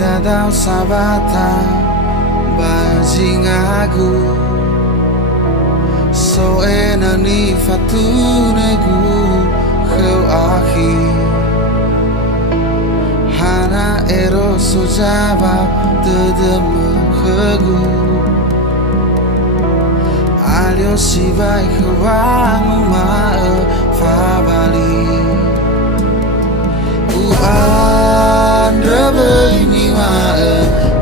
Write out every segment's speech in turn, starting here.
dadau sabata bajing aku so enani fatunegu kheu akhi hana ero sojaba dedem khegu alio sibai khwangu ma fabali Andrei wa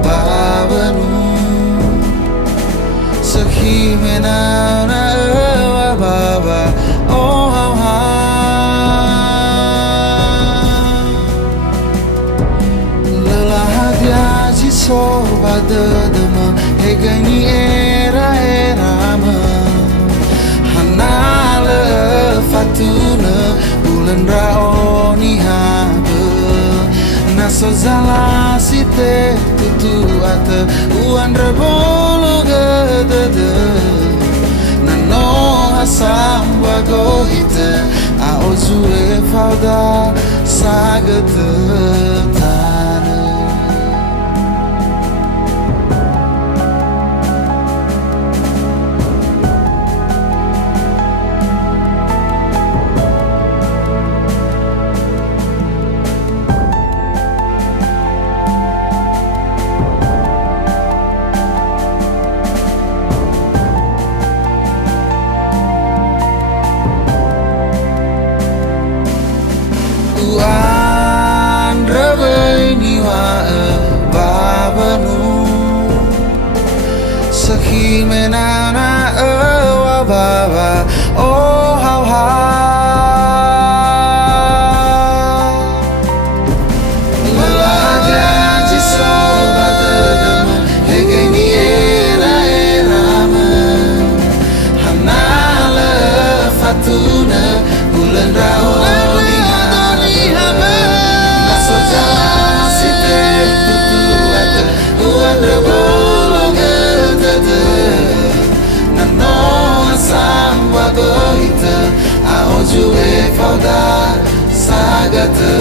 babanu sakhi mena na wa baba oh ha lelah dia ji so badadama hegani era ma hanala fatuna bulan raoni ha so zala site tutu ata uan rebolo gadada nano asam wago hite a ozue fauda sagata tana sakhi menana wa baba oh how lelah ji so badadama hegani era ma hanala fatuna bulan raoni haba naso jala site tutu ata uan rebolo nano asam wago hita a ojue fauda sagata